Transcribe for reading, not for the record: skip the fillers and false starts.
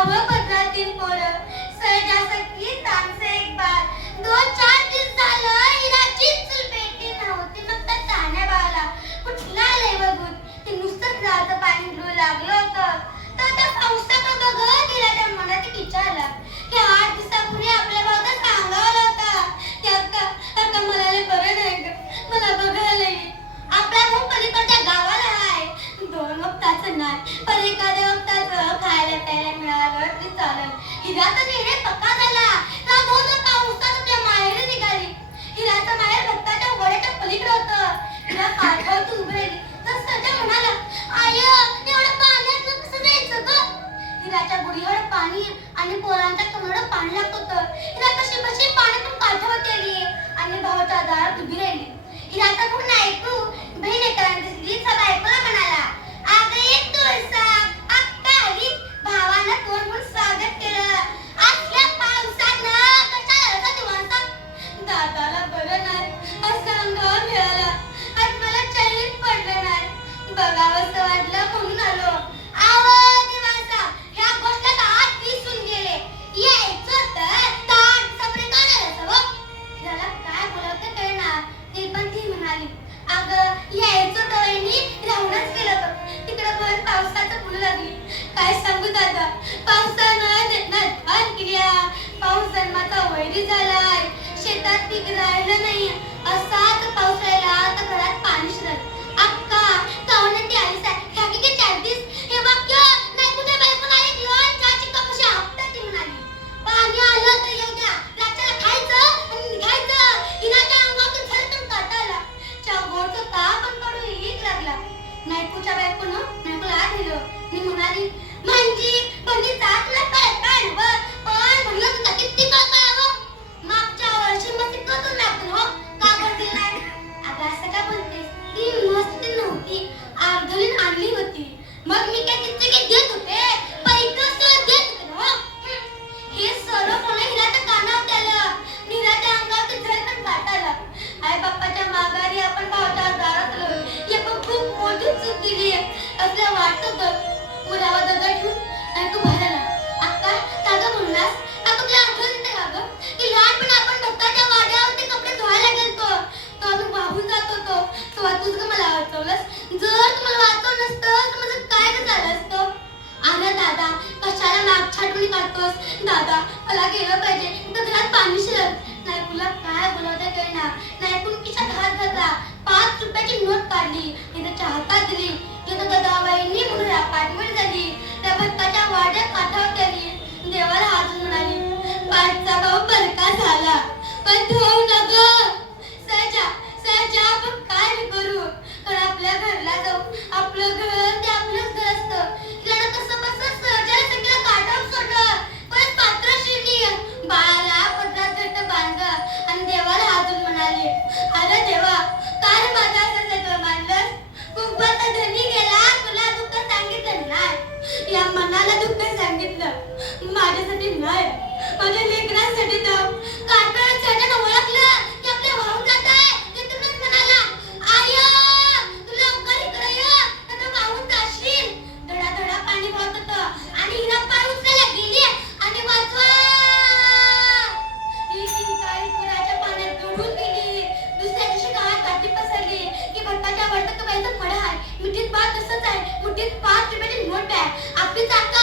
आवं पत्रातील पोरं सहजासकी तानसे एक बार 2-4 दिवस झालं हिराची चूल पेटली नव्हती मग त्या तान्या बाळाला कुठला लय बघून ते नुसतं जातं पाणी गिळू लागलं होतं तर त्या पावसाकडे बघत तिला त्या मनात एक विचार आला की 8 दिवसापूर्वी आपल्या भावाला सांगावलं होतं की अक्का मला लय बरं नाही ग मला बघायला ये आपला भाऊ पलीकडच्या गावाला आहे 2 वक्ताचं नाही पण एखाद्या वक्ताचं खायला प्यायला मिळालं तरी चालेल हिराचा निर्णय पक्का झाला ना 2 पावसात त्या माहेर निघाली हिराचं माहेर भक्ताच्या वड्याच्या पलीकडे होतं हिरा काठावर उभी राहिली तर सध्या म्हणाला आय एवढं पाण्यात कसं जायचं ग हिराच्या गुडीवर पाणी आणि पोरांच्या कमरेवर पाणी लागत होतं हिरा कशी बशी पाण्यातून काठावरती आली आणि भावाच्या दारात उभी राहिली हिराचा पूर्ण ऐकू बहीण एकाला दिसली सगळं ऐकून म्हणाला अगं एक तुळसा अक्का आली भावानं तोंड स्वागत केलं असल्या पावसानं कशाला आला दिवसा दादाला बरं नाही असं अंगावर मिळाला आज मला चैनीत पडलं नाही बघावंसं वाटलं म्हणून आलो आवं दिवसा ह्या गोष्टीत आत दिसून गेले यायचं तर ताट सपरे काढायला हवं त्याला काय बोलावं कळणार ते पण ती म्हणाली अगं यायचं तर वहिनी राहूनच गेलं तर तिकडं पण पावसाचं फुलं लागली काय सांगू दादा पावसानं भान केल्या पाऊस जन्माचा वैरी झालाय शेतात पीक राहिलं नाही असाच पाऊस राहिला तर घरात पाणी शिरलं अक्का कावनं ती आलीच आहे ह्या की 4 दिवस हे वाक्य नाही कुठे बायकोला ऐकलं आणि चहाची कप अशी आपटा ती म्हणाली पाणी आलं तर येऊ द्या रात्रीला खायचं आणि निघायचं हिराच्या अंगातून झरतून काटायला चहा गोडचं ताप पण पडू एक लागला नायकूच्या बायकोनं नायकूला आत दिलं मी म्हणाली म्हणजे बंदी जात तुला काय नव्हं पण म्हणलं तुला किती कळावं मागच्या वर्षी मग कतून लागतो हो का बदली नाही अगं असं का बोलतेस ती मस्त नव्हती अर्धलीन आणली होती मग मी काय तिथे काय देत होते पैसे देत होते हो हे सर्व कोणा हिराच्या कानावर त्याला निराच्या अंगावर झरकन काटायला आई बाप्पाच्या माघारी आपण भावाच्या दारात आलो ही आपण खूप मोठी चूक केली आहे असं वाटत होतं मुलावर दगड ठेवून ऐकू बाहेर आला अक्का काका म्हणलास अक्का तुला आठवण येते का गं की लहानपणी आपण भक्ताच्या वाड्यावरती कपडे धुवायला गेलतो तो आम्ही वाहून जात होतो तेव्हा तूच ग मला वाचवलंस जर तू मला वाचवलं नसतं तर माझं काय झालं असतं अरे दादा कशाला नाक छाटून काढतोस दादा मला गेलं पाहिजे तर घरात पाणी शिरत नाही तुला काय बोलावतं कळणार नाही तू खिशात हात घातला 5 रुपयाची नोट काढली इथं चहाता दिली तिथं दादाबाईंनी म्हणून अपार्टमेंट झाली त्या भक्ताच्या वाड्यात काठावर केली देवाला हात म्हणाली पाठचा भाऊ बरका झाला पण ठेवू नका सहजा आपण काय करू कारण आपल्या घरला जाऊ आपलं घर ते आपलंच घर असतं तिला कसं बसं सहजा सगळ्या काठावर सोडलं परत पात्र शिरली बाळाला पदरात घट्ट बांधलं आणि देवाला हातून म्हणाली अरे देवा काय माझा असं सगळं मानलंस कुंभाचा धनी गेला तुला दुःख सांगितलं नाही या मनाला दुःख सांगितलं माझ्यासाठी नाही माझ्या लेकरांसाठी तर काटाळा चढानं ओळखलं की आपल्या वाहून जात आहे तिथूनच म्हणाला आय तू लवकर इकडे ये तर वाहून जाशील धडा पाणी वाहत होतं आणि हिरा पाय उचलायला गेली आणि वाचवा ही काही पुराच्या पाण्यात बुडून गेली दुसऱ्या दिवशी गावात बातमी पसरली की भक्ताच्या वर्तक बाईचं फळ आहे मिठीत पाच तसंच आहे मुठीत 5 रुपयाची नोट आहे आपली चाका